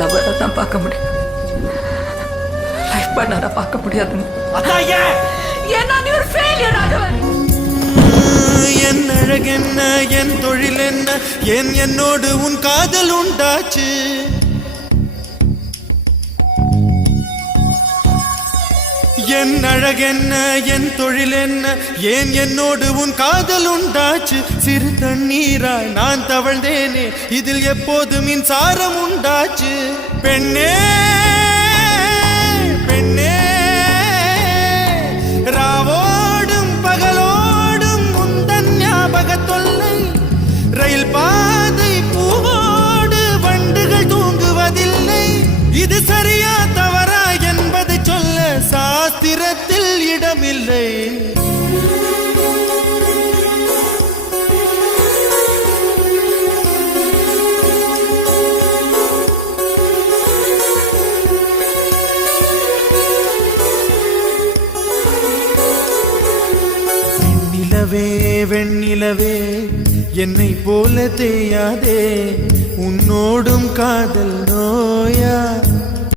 லவ்வரை தான் பார்க்க முடியும், லைஃப் பார்ட்னரை பார்க்க முடியாதுன்னு. ஏன்னா நீ ஒரு ஃபெயிலியர் ஆகவன். என் அழகென்ன, என் தொழில் என்ன, என்னோடு உன் காதல் உண்டாச்சு. என் அழகென்ன, என் தொழில் என்ன, என்னோடு உன் காதல் உண்டாச்சு. சிறு தண்ணீராய் நான் தவழ்ந்தேனே, இதில் எப்போது மின்சாரம் உண்டாச்சு. பெண்ணே பெண்ணே, ராவோடும் பகலோடும் உந்தன் ஞாபக தொல்லை. ரயில் பாதை பூவோடு வண்டுகள் தூங்குவதில்லை. இது சரியா தவறா என்பதை சொல்ல சாஸ்திரத்தில் இடமில்லை. வெண்ணிலவே வெண்ணிலவே, என்னை போல தேயாதே, உன்னோடும் காதல் நோயா.